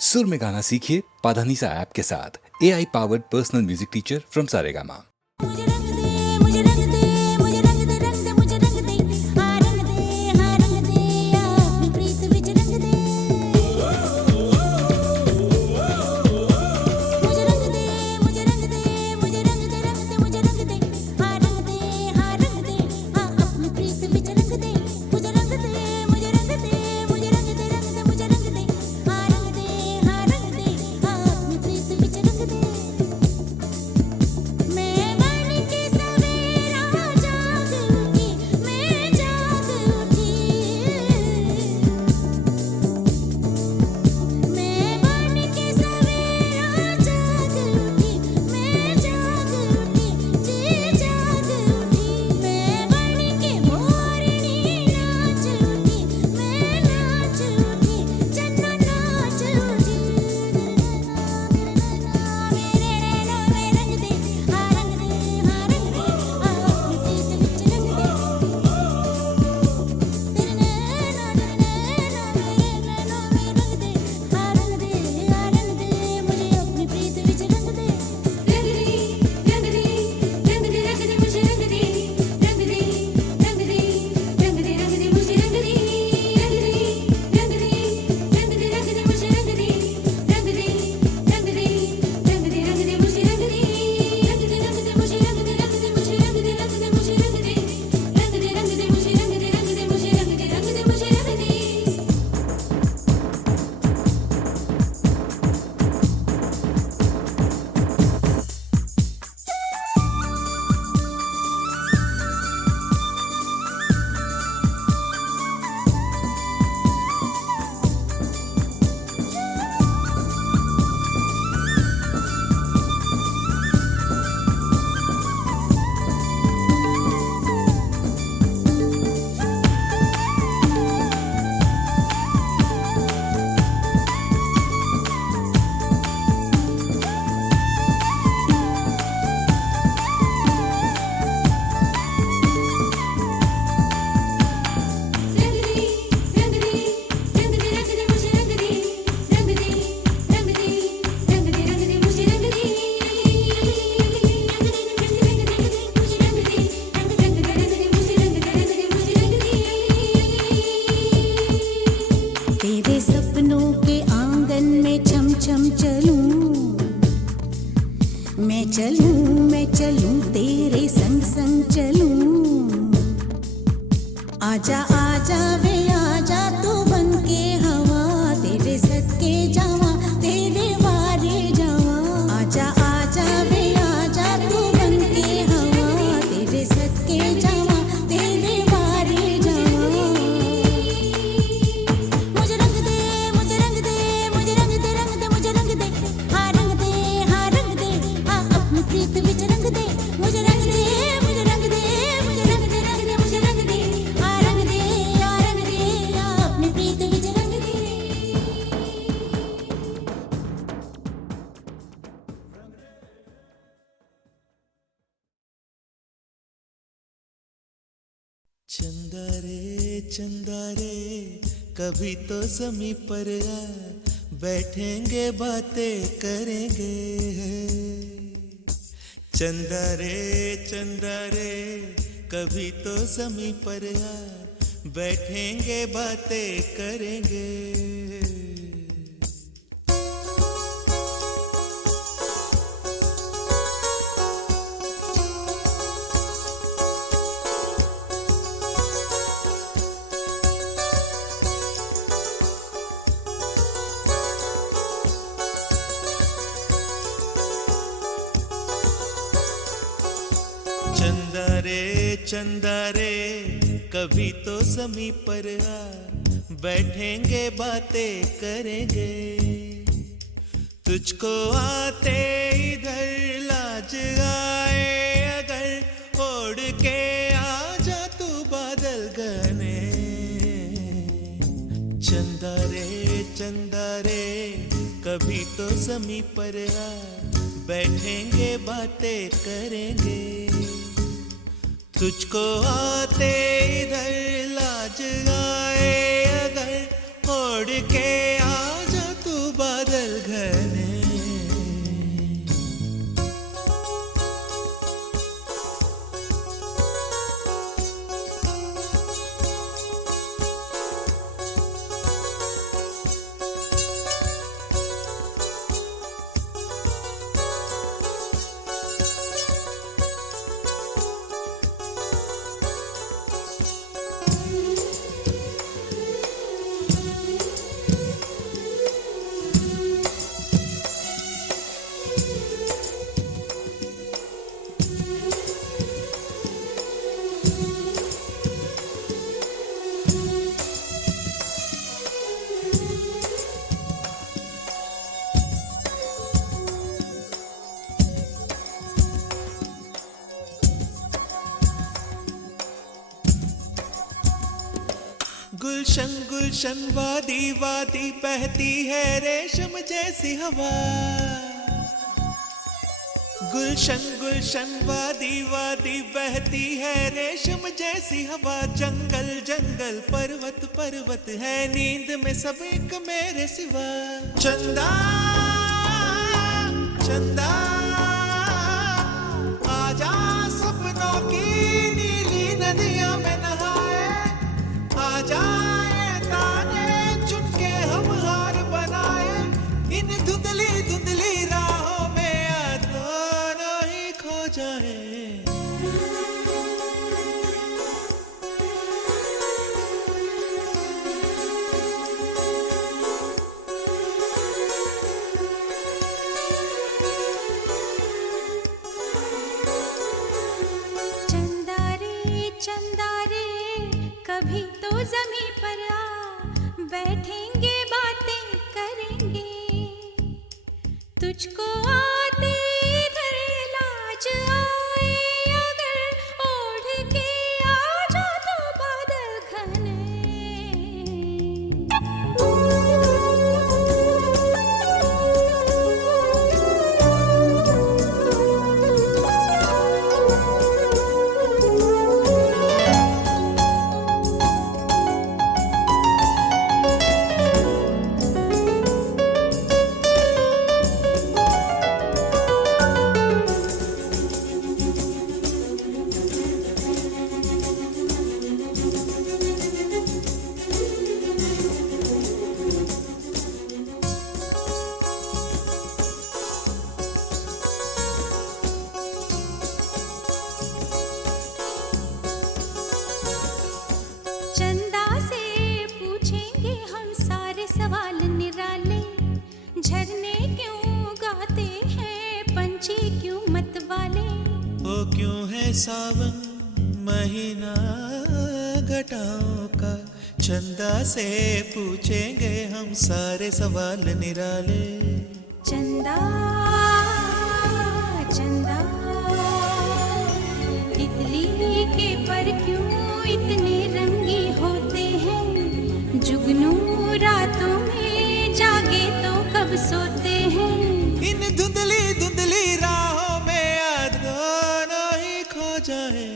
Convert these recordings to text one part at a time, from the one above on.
सुर में गाना सीखिए पाधानीसा ऐप के साथ। AI powered personal music teacher from Saregama. मुझे रंग दे, मुझे रंग दे, मुझे रंग दे, रंग दे, मुझे रंग दे, हाँ रंग दे, हाँ रंग दे, अपनी प्रीत विच रंग दे। मुझे रंग दे, मुझे रंग दे, मुझे रंग दे, रंग दे, मुझे रंग दे, हाँ रंग दे, हाँ रंग दे, हाँ अपनी प्रीत विच रंग दे। मुझे रंग दे, मुझे रंग दे, मुझे रंग दे, रंग दे, मुझे रंग दे, हाँ रंग दे, हाँ रंग दे, हाँ अपनी प्रीत विच रंग दे। मैं बन के सवेरा जाग उठी, मैं जाग उठी। मैं बन के सवेरा जाग उठी, मैं जाग उठी, जी जाग उठी। मैं बन के मोरनी नाच उठी, मैं नाच उठी, चन्ना नाच उठी। मेरे नैना में रंग दे, हाँ रंग दे, हाँ रंग दे, हाँ अपनी प्रीत विच रंग दे। तेरे नैना मेरे नैना में रंग दे, हाँ रंग दे, हाँ रंग दे, मुझे अपनी प्रीत विच रंग दे। रंग दे, रंग दे, रंग दे, रंग दे, मुझे रंग दे, रंग दे, रंग दे, रंग दे, रंग दे, मुझे रंग दे, रंग दे, रंग दे, रंग दे, रंग दे, मुझे रंग दे, रंग दे, रंग दे, रंग दे, रंग दे, मुझे रंग दे, रंग दे, रंग दे, मुझे रंग दे, रंग दे, मुझे रंग दे, रंग दे, मुझे रंग दे, रंग दे, रंग दे, मुझे रंग दे, रंग दे, मुझे रंग दे, रंग दे, मुझे रंग दे। रंग दे, रंग दे, रंग दे, मुझे रंग दे, रंग दे, रंग दे, रंग दे, रंग दे, मुझे रंग दे, रंग दे, मुझे रंग दे, रंग दे, रंग दे, मुझे रंग दे, रंग दे, मुझे रंग दे। तेरे सपनों के आंगन में छम छम चलूं, मैं चलूं तेरे संग संग चलूं। आजा आजा वे आजा तू बन के हवा, तेरे सदके जावा, तेरे वारे जावा। आजा आजा वे आजा तू बन के हवा, तेरे सदके जावा, तेरे वारे जावा। मुझे रंग दे, मुझे रंग दे, मुझे रंग दे, रंग दे, मुझे रंग दे, हाँ रंग दे, हाँ रंग दे, हाँ अपनी प्रीत विच रंग दे। मुझे रंग दे, मुझे रंग दे, मुझे रंग दे, रंग दे, मुझे रंग दे, हाँ रंग दे, हाँ रंग दे, हाँ अपनी प्रीत विच रंग दे। चंदा रे कभी तो ज़मीं पर आ, बैठेंगे बातें करेंगे। चंदा रे कभी तो ज़मीं पर आ, बैठेंगे बातें करेंगे। चंदा रे कभी तो ज़मीं पर आ, बैठेंगे बातें करेंगे। तुझको आते इधर लाज आए अगर, ओढ़ के आजा तू बादल घने। चंदा रे कभी तो ज़मीं पर आ, बैठेंगे बातें करेंगे। तुझको आते इधर लाज आए अगर, ओढ़ के आजा तू बादल गुलशन गुलशन वादी वादी बहती है रेशम जैसी हवा। गुलशन गुलशन वादी वादी बहती है रेशम जैसी हवा। जंगल जंगल पर्वत पर्वत है नींद में सब एक मेरे सिवा। चंदा चंदा आजा सपनों की नीली नदियों में नहाए। आजा ये ताने चुन के हम हार बनाए। इन धुंधली धुंधली राहों में दोनों ही खो जाए। चंदा रे कभी तो ज़मीं पर आ, बैठेंगे बातें करेंगे। तुझको आते इधर लाज आए अगर ओढ़ के आ जा तो बादल घने। चंदा से पूछेंगे हम सारे सवाल निराले। झरने क्यों गाते हैं पंछी क्यों मतवाले। वो क्यों है सावन महीना घटाओं का। चंदा से पूछेंगे हम सारे सवाल निराले। चंदा चंदा तितली के पर क्यों इतने रंगी होते हैं। जुगनू रातों में जागे तो कब सोते हैं। इन धुंधली धुंधली राहों में दोनों ही खो जाए।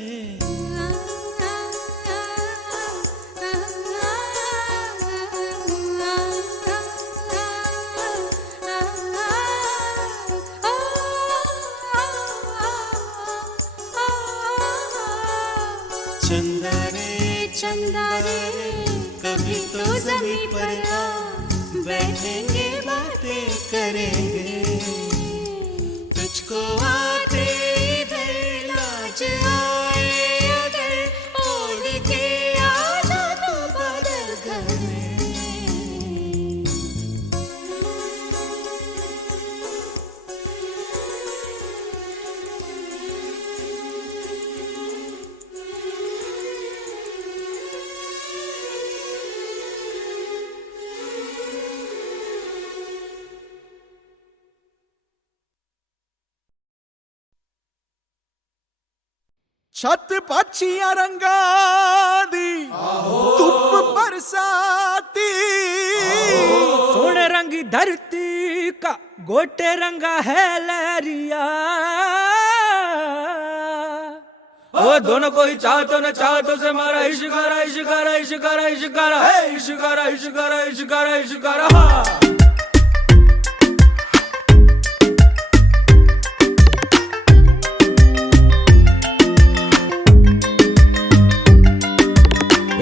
चंदा रे कभी तो ज़मीं पर आ, बैठेंगे बातें करेंगे। तुझको आते इधर लाज आए अगर ओढ़ के आ जा तो बादल घने। छत पक्षियां रंगा दी धुप बरसाती। सोने रंगी धरती का गोटे रंगा है लहरिया। ओ दोनों को ही चाहतो न चाहतो से मारा इश्कारा इश्कारा इश्कारा इश्कारा है इश्कारा इश्कारा इश्कारा इश्कारा।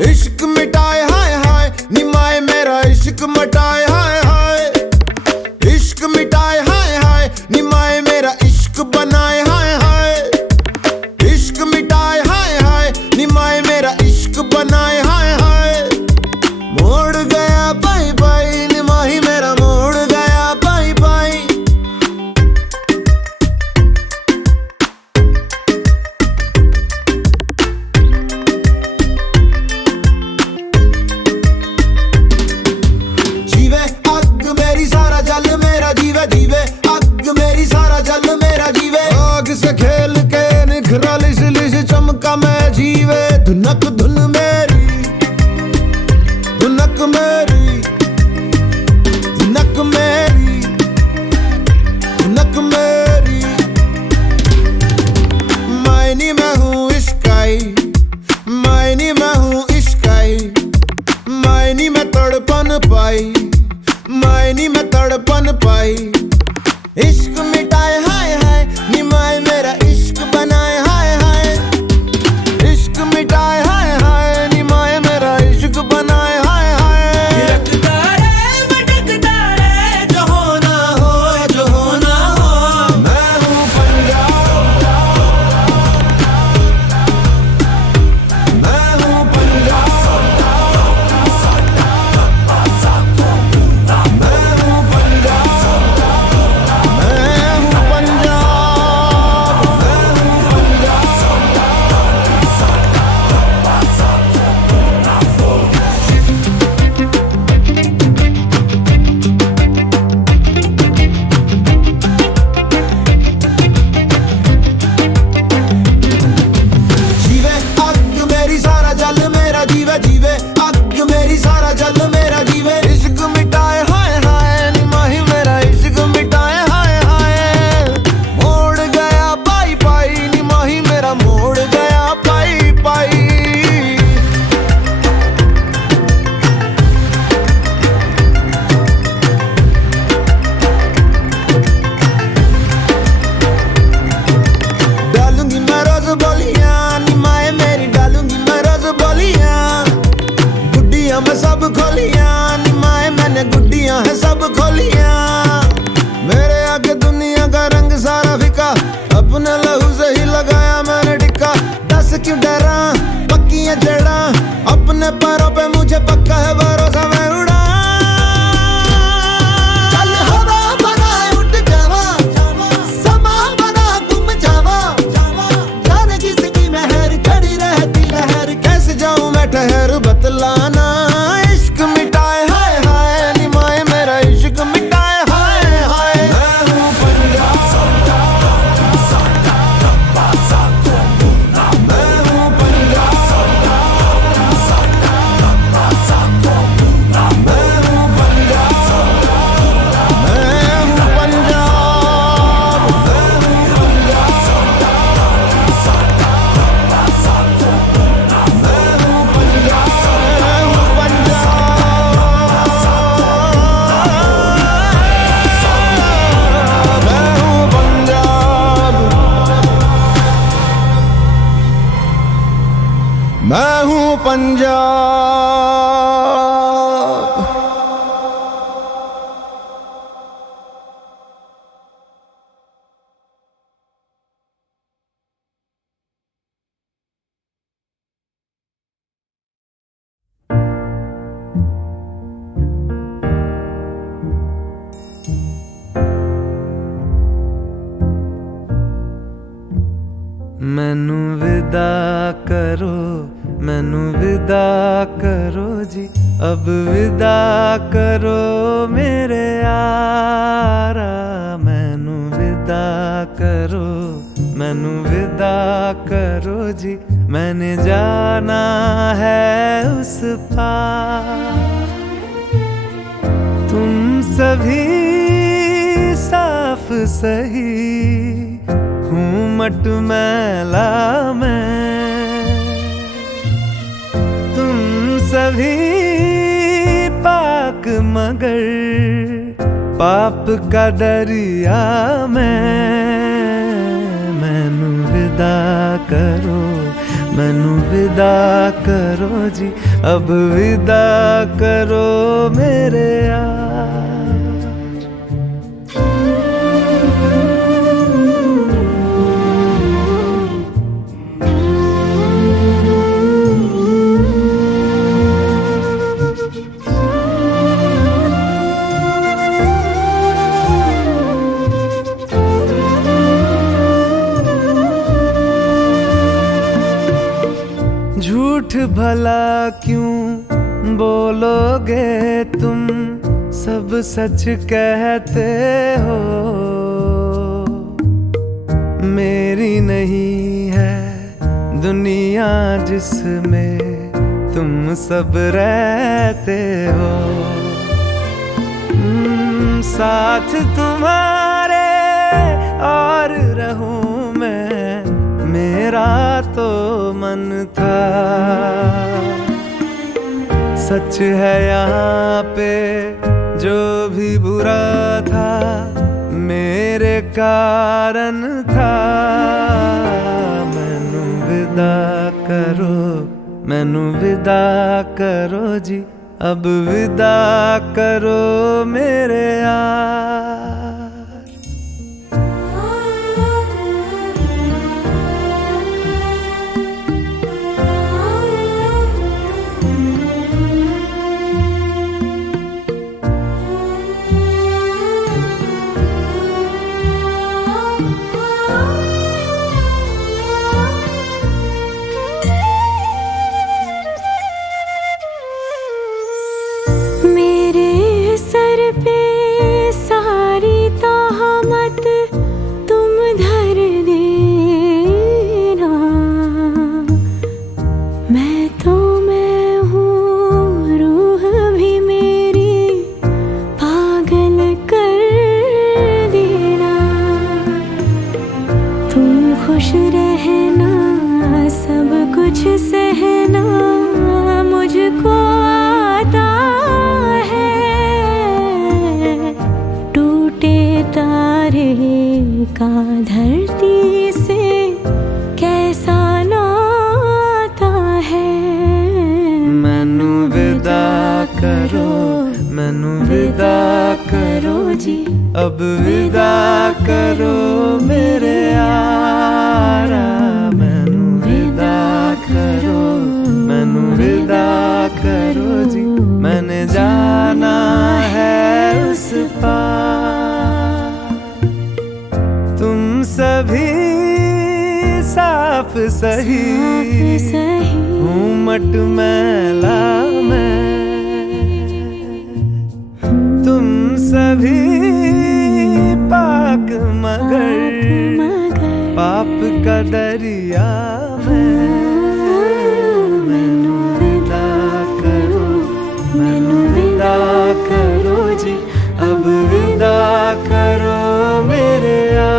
इश्क मिटाए हाय हाय निमाए मेरा इश्क मिटाए हाय हाय। इश्क मिटाए हाय हाय निमाए मेरा इश्क बनाए हाय हाय। इश्क मिटाए हाय हाय निमाए मेरा इश्क बनाए हाय हाय। मोड़ गया बाई बाई निमाही मेरा मोड़ गया बाई बाई। जीवे जीवे अग मेरी सारा जल मेरा जीवे। आग से खेल के निखरा लिस लिस चमका मैं जीवे। धुनक धुन मेरी धुन नी मैं तड़पन पाई। इश्क मिटाए हाय हाय निमाए मेरा इश्क बनाए हाय हाय। इश्क मिटाए हाय हाय निमाए मेरा इश्क बनाए हाय हाय। रखता रे भटकता रे, जो होना हो जो होना हो। मैं हूँ पंजाब, मैं हूँ पंजाब, मैं हूँ पंजाब, मैं हूँ पंजाब, मैं हूँ जीवे अग मेरी सारा जल मेरा जीवे, जीवे अग मेरी सारा जल मेरा जीवे। इश्क मिटाए हाय हाय निमाही मेरा इश्क मिटाए हाय हाय। मोड़ गया पाई पाई निमाही मेरा मोड़ गया पाई पाई। डालूंगी मैं रोज बोलियां निमाए मेरी, डालूंगी मैं रोज बोलियां। गुड्डियां मैं सब खोलियां निमाए मैंने गुड्डियां है सब खोलियां। मेरे आगे दुनिया का रंग सारा फिका, अपने लहू से ही लगाया मैंने टिक्का। दस क्यों डरा पक्की है जड़ा, अपने पैरों पे मुझे पक्का है भरोसा मैं उड़ा। चल हवा बना उठ जावा, समा बना तुम जावा। जाने किसकी मेहर चढ़ी रहती लहर, कैसे जाऊं मैं ठहर बतलाना। इश्क मिटाए हाय हाय निमाए मेरा इश्क मिटाए हाय हाय। मैं हूँ पंजाब, मैं हूँ पंजाब, मैं हूँ पंजाब, मैं हूँ पंजाब, मैं हूँ पंजाब, मैं हूँ पंजाब, मैं हूँ पंजाब। मैनू विदा करो, मैनू विदा करो जी, अब विदा करो मेरे यारा। मैनू विदा करो, मैनू विदा करो जी, मैंने जाना है उस पार। तुम सभी साफ सही हूँ मट मैला मैं, तुम सभी पाक मगर पाप का दरिया मैं। मैनू विदा करो, मैनू विदा करो जी, अब विदा करो मेरे यार। झूठ भला क्यों बोलोगे तुम, सब सच कहते हो। मेरी नहीं है दुनिया जिसमें तुम सब रहते हो। साथ तुम्हारे और रहूं मैं, मेरा तो मन था। सच है यहाँ पे जो भी बुरा था मेरे कारण था। मैनू विदा करो, मैनू विदा करो जी, अब विदा करो मेरे यार। का धरती से कैसा नाता है। मैनू विदा करो, मैनू विदा करो जी, अब विदा करो मेरे यारा। मैनू विदा करो, मैनू विदा करो जी, मैंने जाना है उस पार। तुम सभी साफ सही, हूँ मट मैला मैं। तुम सभी पाक मगर पाप का दरिया में। मैनू विदा करो, मैनू विदा करो जी, अब विदा करो मेरे यार।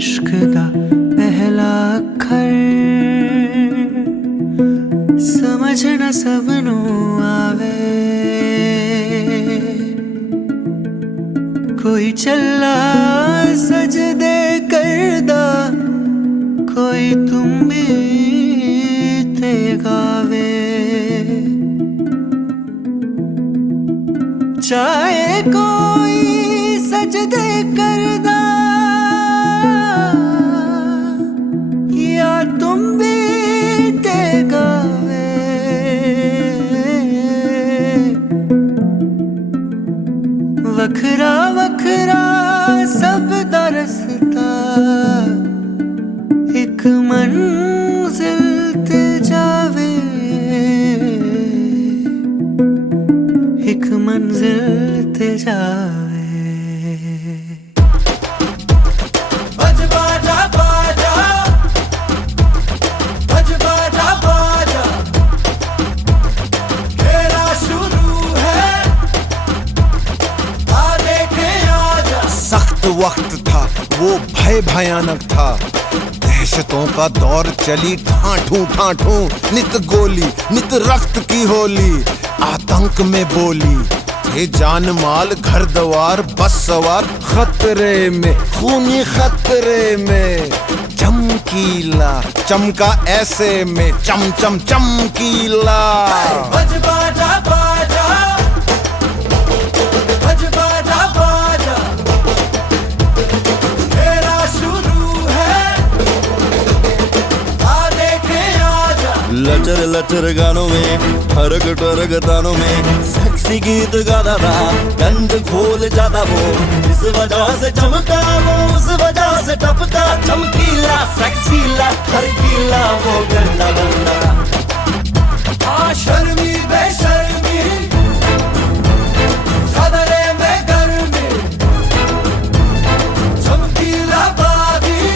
इश्क दा पहला अखर समझ न सबनू आवे। कोई चला सजदे करदा, कोई तुम भी ते गावे। चाहे कोई सजदे करदा या तुम भी ते गावे। वखरा वखरा सब दा रस्ता, एक मंजिल ते जावे, एक मंजिल ते जावे। वक्त था वो भय भयानक था, दहशतों का दौर चली ठाठू ठाठू। नित गोली नित रक्त की होली, आतंक में बोली थे जान माल घर द्वार बस सवार। खतरे में खूनी खतरे में चमकीला चमका ऐसे में चम चम चमकीला। बज बाजा बाजा, बज बाजा बाजा, खेला शुरू है, आ देखे आजा। लचर लचर गानों में हरक टरक तानों में सेक्सी गीत गाता था, गंद खोल जाता वो। इस वजह से चमका वो, उस वजह से टपका। चमकीला सेक्सीला हरकीला वो गंदा बंदा। शर्मी बेशर्मी सदरे में गर्मी, चमकीला बागी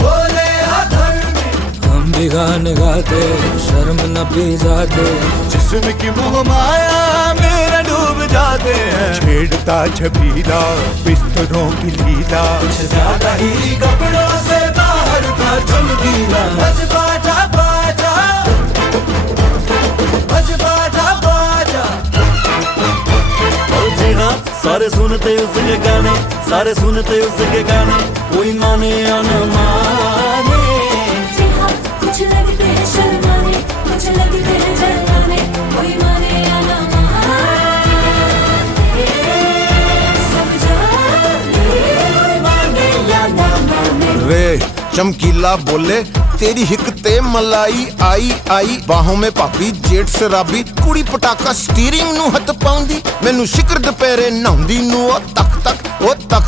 बोले अधर्मी। हम भी गाने गाते, शर्म न पी जाते, जिस्म की मोह माया मेरा डूब जाते हैं। छेड़ता छबीला बिस्तरों की लीला, कुछ ज्यादा ही कपड़ों से बाहर का चमकीला। बज बाजा बाजा, बज बाजा बाजा। जी हाँ, सारे सुनते उसके गाने, सारे सुनते उसके गाने, कोई माने या न माने। जी हाँ, कुछ लगते हैं शर्माने, कुछ लगते हैं जलाने, कोई माने या ना माने, सब जाने, कोई माने या ना माने। वे चमकीला बोले तेरी हिक ते मलाई आई आई, बाहों में पापी जेठ शराबी, कुड़ी पटाका स्टीयरिंग ਨੂੰ ਹੱਥ ਪਾਉਂਦੀ, ਮੈਨੂੰ ਸ਼ਿਕਰ ਦੁਪਹਿਰੇ ਨਹਾਉਂਦੀ ਨੂੰ ਉਹ ਤੱਕ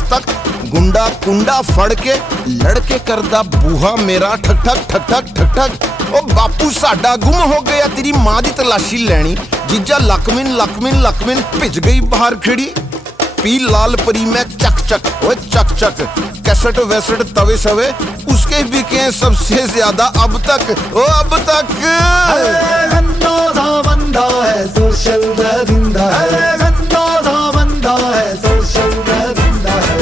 ਤੱਕ ਗੁੰਡਾ ਕੁੰਡਾ ਫੜ ਕੇ ਲੜਕੇ ਕਰਦਾ ਬੂਹਾ ਮੇਰਾ ਠਕ ਠਕ। ਉਹ ਬਾਪੂ ਸਾਡਾ ਗੁੰਮ ਹੋ ਗਿਆ, ਤੇਰੀ ਮਾਂ ਦੀ ਤਲਾਸ਼ੀ ਲੈਣੀ, ਜੀਜਾ ਲਕਮਿਨ ਭਿੱਜ ਗਈ ਬਾਹਰ ਖੜੀ, पी लाल परी में चक कैसेट वैसेट तवे सवे उसके बिके सबसे ज्यादा अब तक। गंदा बंदा है सोशल दरिंदा है, गंदा बंदा है सोशल दरिंदा है।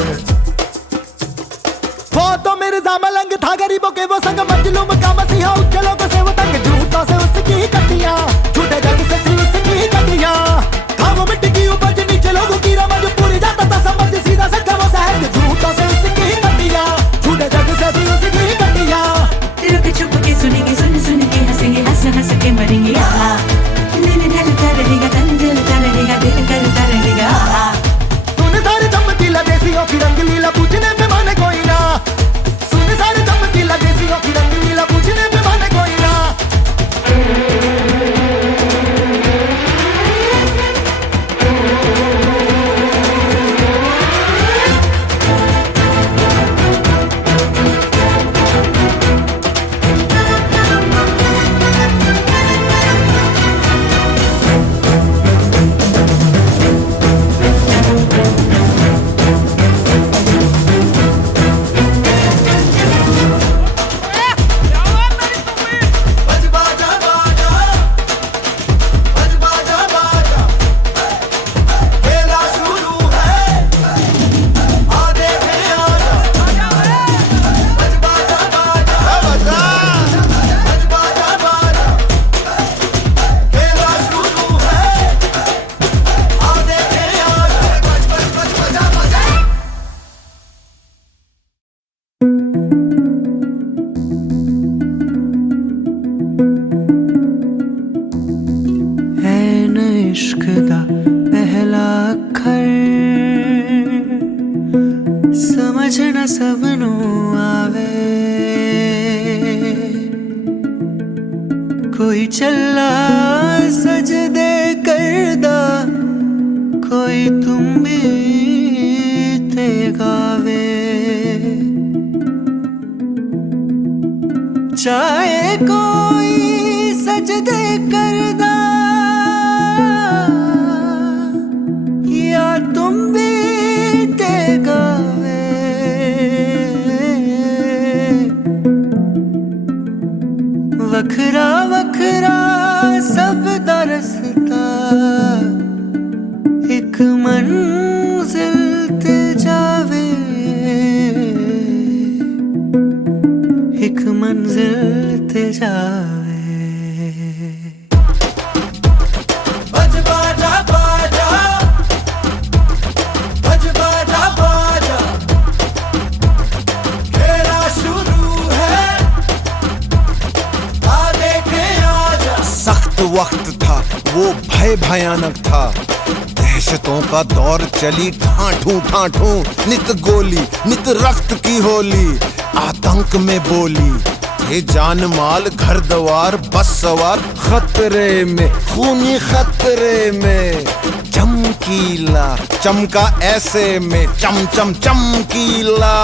वो तो मिर्जा मलंग था गरीबों के वो संग, मजलूम का मसीहा, उच्च लोगों से वो तंग, झूठों से उसकी कटियां, झूठे जग से थी उसकी कटियां। हाँ वो मिट्टी की उपज, नीचे लोगों की रमज, पूरी जाता था समझ, सीधा सच्चा वो सहज, झूठों से उसकी कटियां, झूठे जग से थी उसकी कटियां। रुक छुप के सुनेंगे, सुन के हंसेंगे, हंस के मरेंगे। आहा, दिल ढलता रहेगा, तन जलता रहेगा, दिल करता रहेगा। आहा, सुन सारे चमकीला देसियों की रंगलीला, पूछने पे माने कोई ना। सुन सारे चमकीला देसियों की रंगलीला, पूछने पे माने कोई ना। इश्क दा पहला अखर समझ न सबनू आवे, कोई चला सजदे करदा, कोई तुम भी ते गावे। चाहे कोई सजदे करदा, या तुम भी ते गावे। वखरा वखरा सब दा रस्ता, एक मंजिल ते जावे, एक मंजिल ते जावे। बज बाजा बाजा, बज बाजा बाजा, खेला शुरू है, आ देखे आजा। सख्त वक्त था वो, भय भयानक था, दहशतों का दौर चली ठाठू, नित गोली नित रक्त की होली, आतंक में बोली थे जान माल, घर द्वार बस सवार, खतरे में खूनी खतरे में। चमकीला चमका ऐसे में, चमकीला।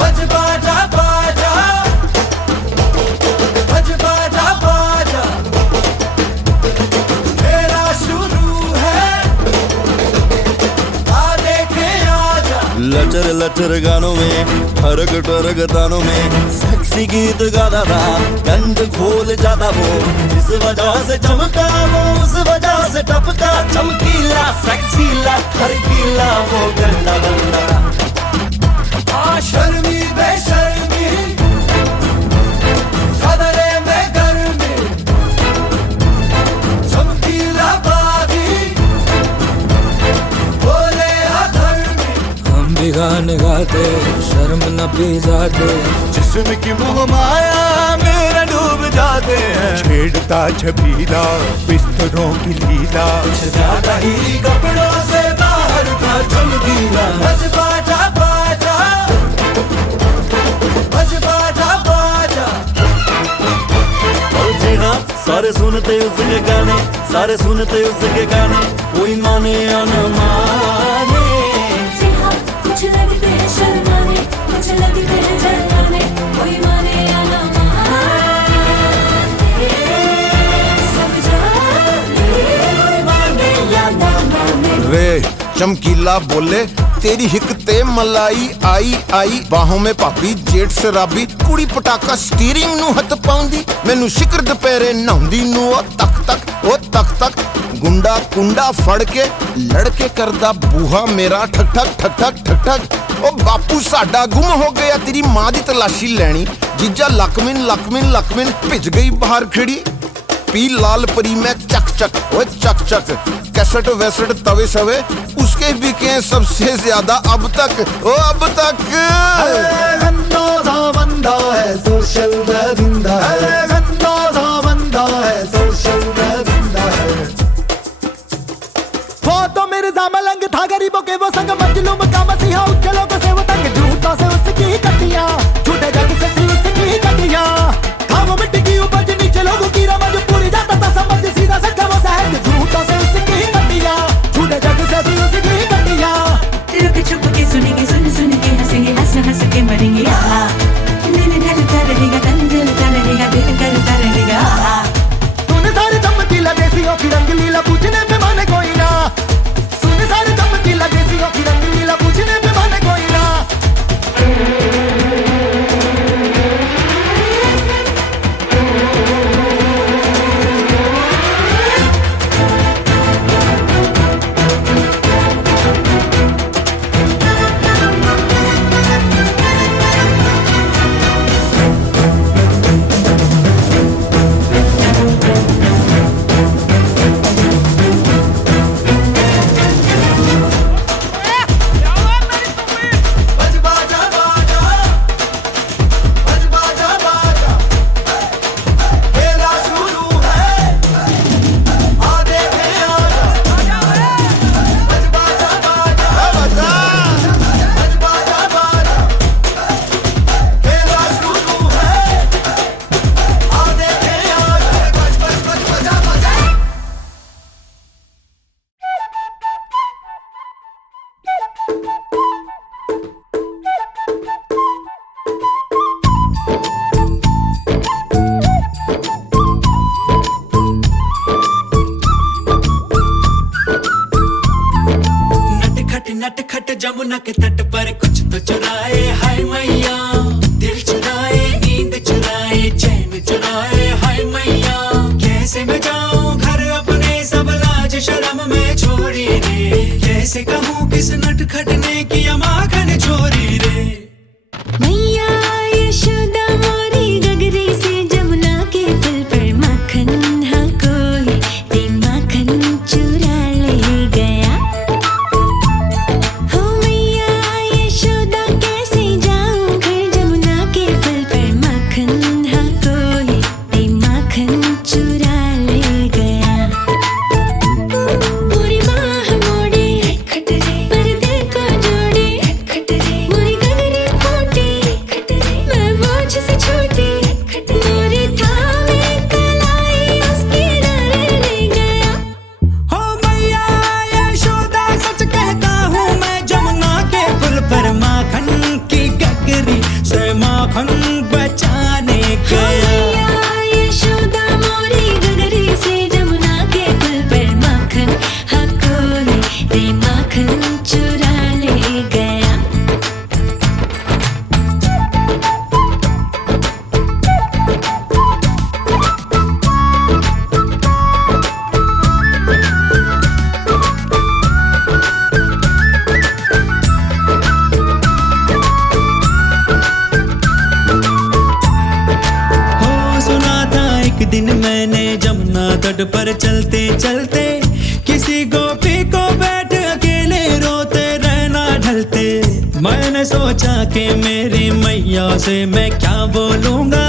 बज बाजा बाजा, बज बाजा बाजा, खेला शुरू है, आ देखे आजा। लचर लचर गानों में ठरक ठरक तानों में सेक्सी गीत गाता था, गंद खोल जाता वो, इस वजह से चमका वो, उस वजह से टपका, चमकीला सेक्सीला हरकीला वो गंदा बंदा। शर्मी बेशर्मी चादरे में गर्मी चमकीला बागी बोले अधर्मी। हम भी गाने गाते शर्म न भी जाते, जिस्म की मोह माया मेरा डूब जाते हैं। छेड़ता छबीला बिस्तरों की लीला, ज्यादा ही कपड़ों से बाहर था चमकीला। बज बाजा बाजा बज बाजा बाजा। और जी हाँ, सारे सुनते उसके गाने, सारे सुनते उसके गाने, कोई माने या न माने। जी हाँ, कुछ लगते हैं शर्माने, कुछ लगते हैं जलाने, कोई माने या ना माने, सब जाने, कोई माने या ना माने। वे चमकीला बोले तेरी हिक ते मलाई आई आई, बाहों में पापी जेठ शराबी, कुड़ी पटाका स्टीयरिंग ਨੂੰ ਹੱਥ ਪਾਉਂਦੀ, ਮੈਨੂੰ ਸ਼ਿਕਰ ਦੁਪਹਿਰੇ ਨਹਾਉਂਦੀ ਨੂੰ ਉਹ ਤੱਕ ਤੱਕ ਗੁੰਡਾ ਕੁੰਡਾ ਫੜ ਕੇ ਲੜਕੇ ਕਰਦਾ ਬੂਹਾ ਮੇਰਾ ਠਕ ਠਕ। ਉਹ ਬਾਪੂ ਸਾਡਾ ਗੁੰਮ ਹੋ ਗਿਆ, ਤੇਰੀ ਮਾਂ ਦੀ ਤਲਾਸ਼ੀ ਲੈਣੀ, ਜੀਜਾ ਲਕਮਿਨ ਭਿੱਜ ਗਈ ਬਾਹਰ ਖੜੀ, पी लाल परी में चक कैसेट वैसेट तवे सवे उसके बिके सबसे ज्यादा अब तक। गंदा बंदा है सोशल दरिंदा है, गंदा बंदा है सोशल दरिंदा है। वो तो मेरे मलंग था गरीबों के वो संग, मजलूम का मसीहा, उज्जलों को से वो तंग, झूठों से उसकी कटियां, झूठे जग से थी उसकी कटियां। हाँ वो मिट्टी की उपज नीचे लोगों की रमज, पूरी जाता था समझ सीधा सच्चा वो सहज, झूठों से उसकी कटियां, झूठे जग से थी उसकी कटियां। रुक छुप के सुनेंगे, सुन सुन के हंसेंगे, हंस हंस के मरेंगे। आहा, दिन ढलता रहेगा, तन जलता रहेगा, दिल करता रहेगा। आहा, सुन सारे चमकीला देसियों की रंगलीला, पूछने पे माने कोई ना। सुन सारे चमकीला देसियों की रंगलीला, पूछने पे माने कोई ना। बज बाजा बाजा बज बाजा बाजा। खेला शुरू है आ देखे आजा। बज बाजा बाजा बज बाजा बाजा। खेला शुरू है आ देखे आजा। बज बाजा बाजा। नटखट जमुना के तट पर कुछ तो चुराए, हाय मैया दिल चुराए, नींद चुराए, चैन चुराए, हाय मैया कैसे मैं जाऊं घर अपने, सब लाज शर्म में छोड़ी रे, कैसे कहूँ किस नटखट ने किया माखन चोरी रे। मैया यशोदा मोरी गगरी से जमुना के पुल पर माखन हाँ कोई ते माखन चुरा ले गया। हो मैया यशोदा कैसे जाऊं घर जमुना के पुल पर माखन हाँ कोई ते माखन चुरा ले गया। पूरी बाह मोड़े पर दिल को जोड़े पर चलते चलते किसी गोपी को बैठ अकेले रोते रहना ढलते। मैंने सोचा कि मेरी मैया से मैं क्या बोलूंगा,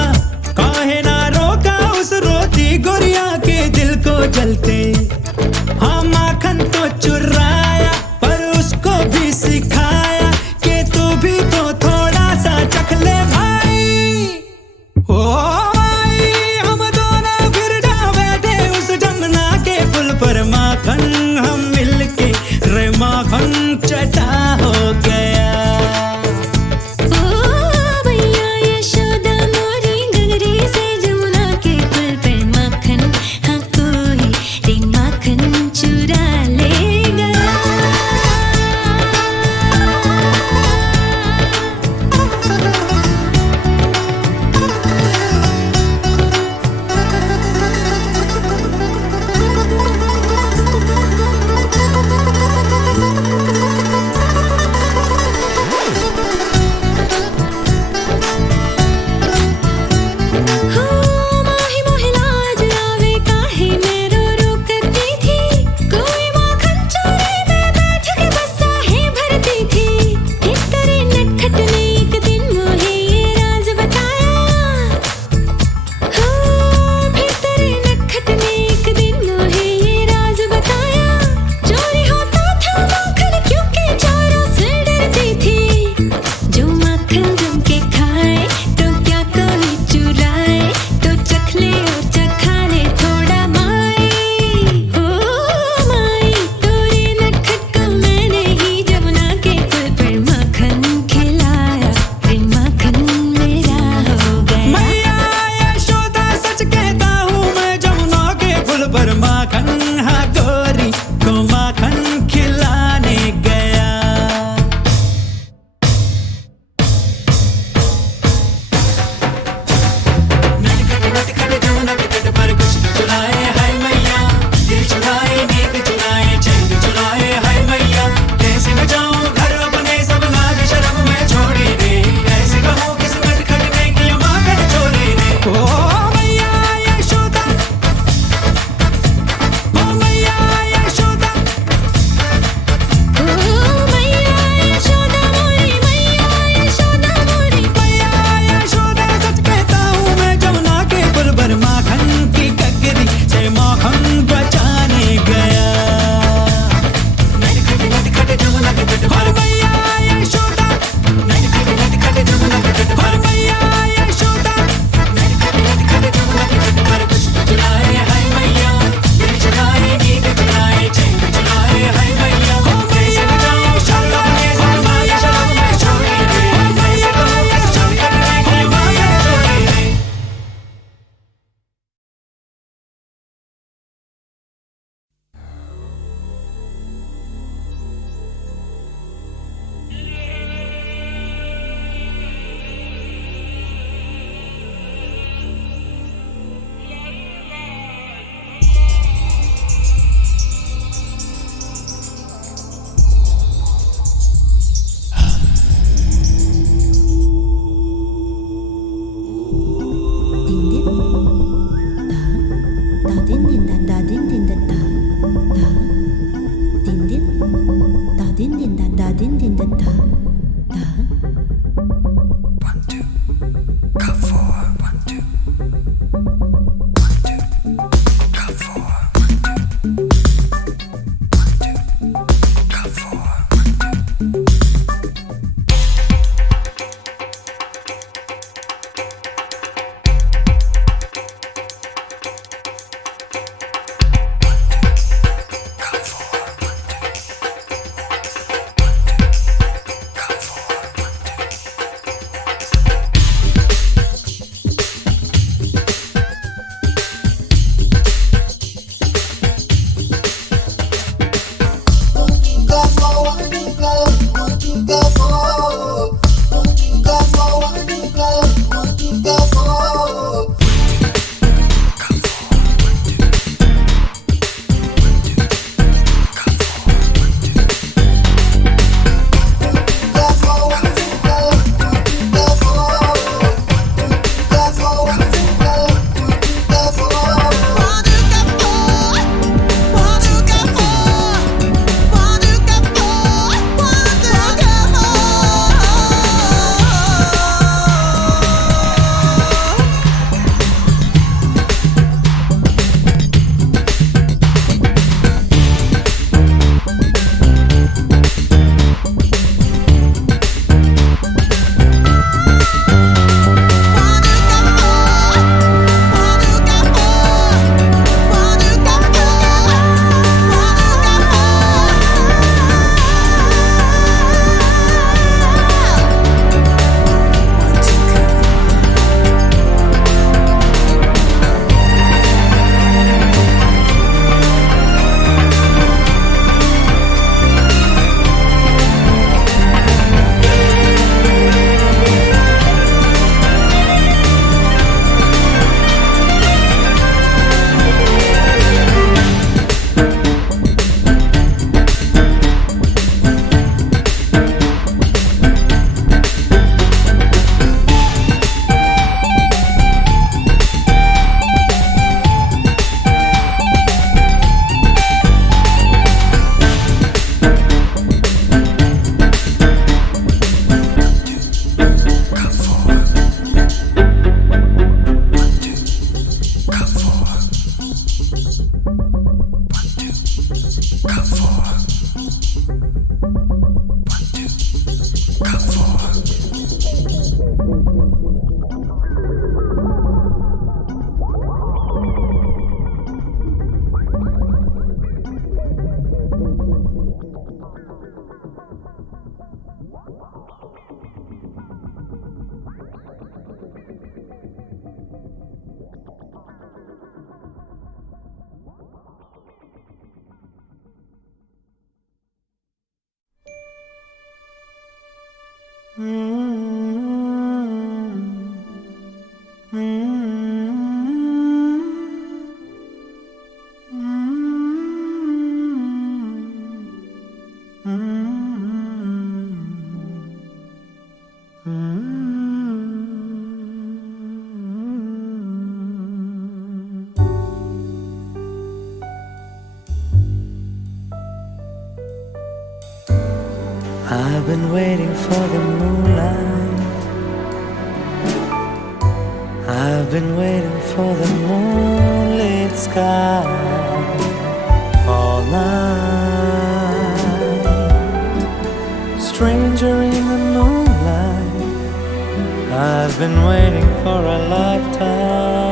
काहे ना रोका उस रोती गुड़िया के दिल को जलते। हाँ माखन तो चुराया पर उसको भी सिखाया कि तू भी तो थोड़ा सा चख ले भाई। ओ भाई हम दोनों फिर जा बैठे उस जमुना के पुल पर, माखन हम मिलके रे माखन चटा हो गया। ओ भैया यशोदा मोरी गगरी से जमुना के पुल पे माखन, हाँ कोई रे माखन चुरा ले गया। I've been waiting for the moonlight. I've been waiting for the moonlit sky all night. Stranger in the moonlight, I've been waiting for a lifetime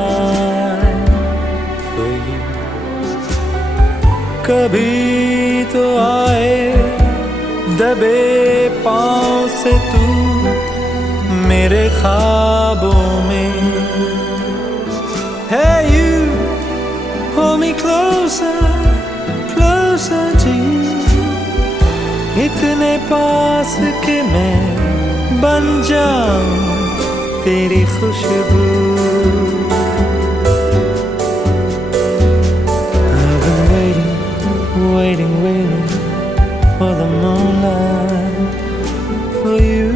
for you. कभी तो आए दबे पाँव से तू मेरे ख्वाबों में. Hey you, hold me closer, closer to you. इतने पास कि मैं बन जाऊं तेरी खुशबू. I've been waiting, waiting, waiting for the moonlight for you.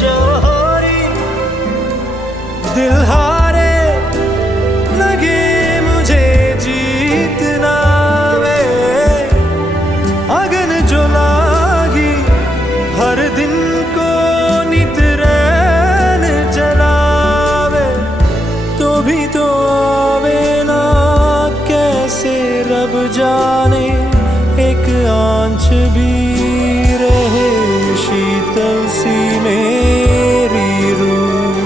जोरी दिल हारे लगे मुझे जीतना वे. अगन जो लागी हर दिन को नित रैन जलावे तो भी तो आवे ना कैसे रब जाने एक आंच भी रहे शीतल सी मेरी रूह.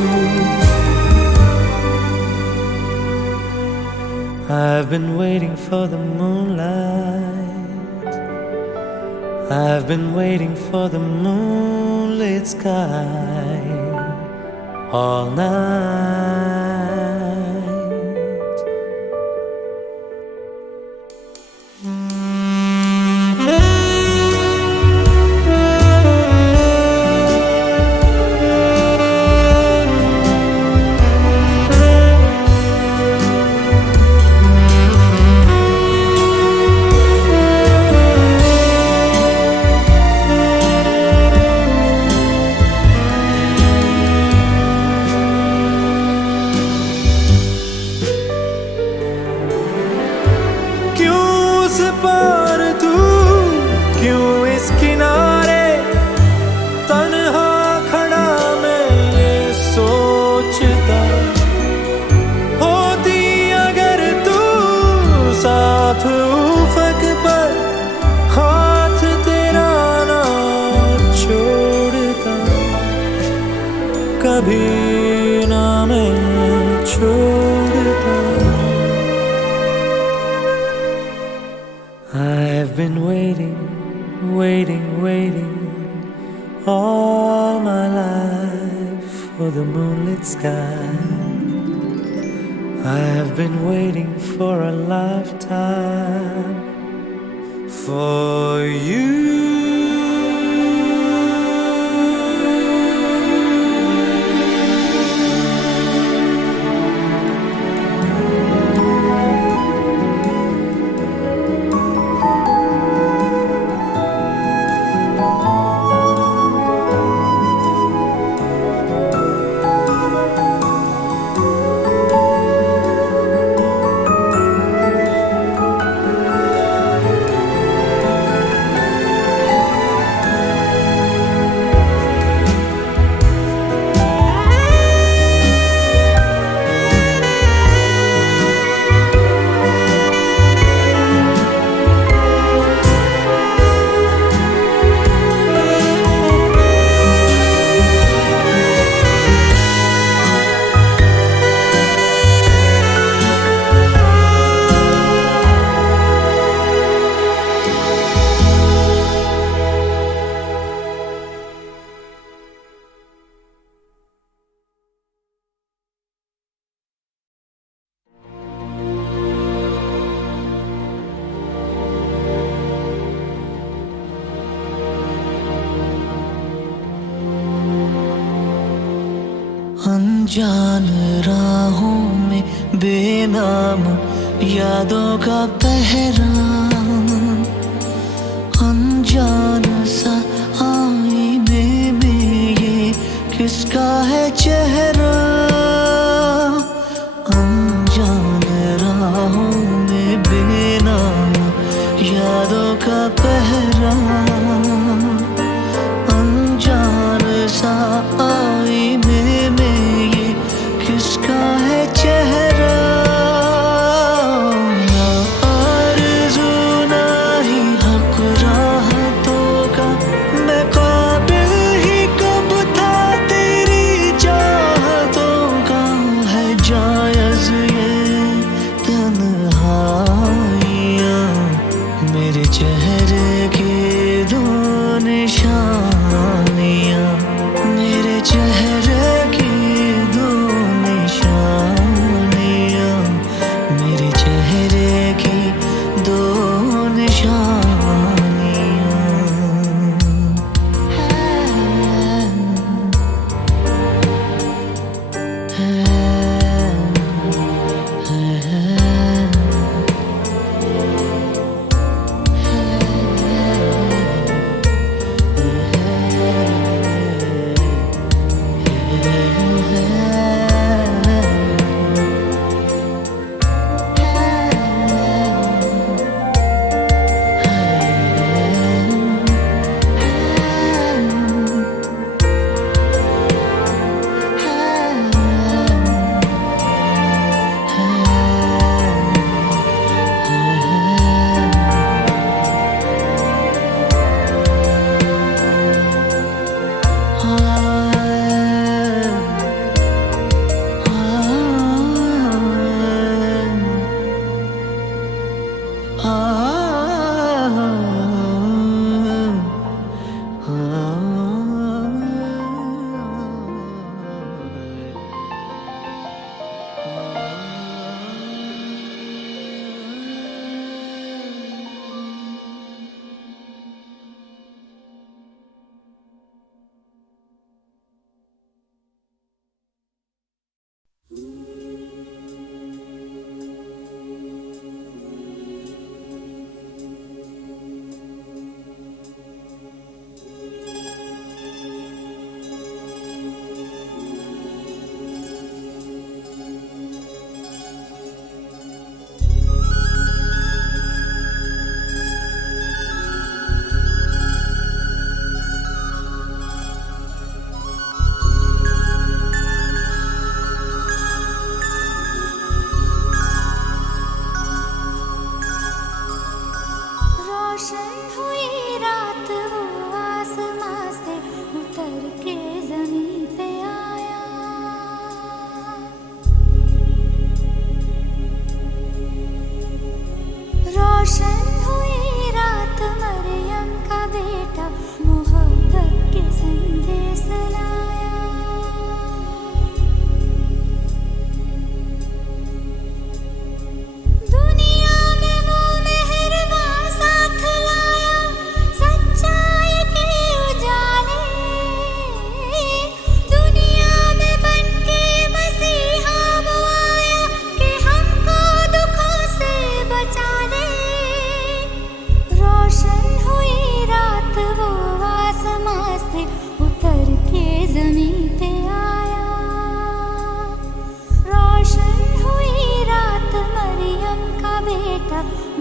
I've been waiting for the moonlight. I've been waiting for the moonlit sky all night. कभी ना मैं छोड़ता. I've been waiting, waiting, waiting all my life for the moonlit sky. I've been waiting for a lifetime for you. अनजान राहों में बेनाम यादों का पहरा, अनजान सा आईने में ये किसका है चेहरा, अनजान राहों में बेनाम यादों का पहरा, अनजान सा आईने में ये किसका है चेहरा, ना आरज़ू ना ही हक राहतों का, मैं काबिल ही कब था तेरी चाहतों का, है जायज़ ये तन्हाइयाँ मेरे चेहरे की दो निशानियाँ, मेरे चेहरे की दो निशानियाँ, मेरे चेहरे की दो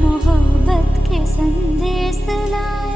मोहब्बत के संदेश लाया।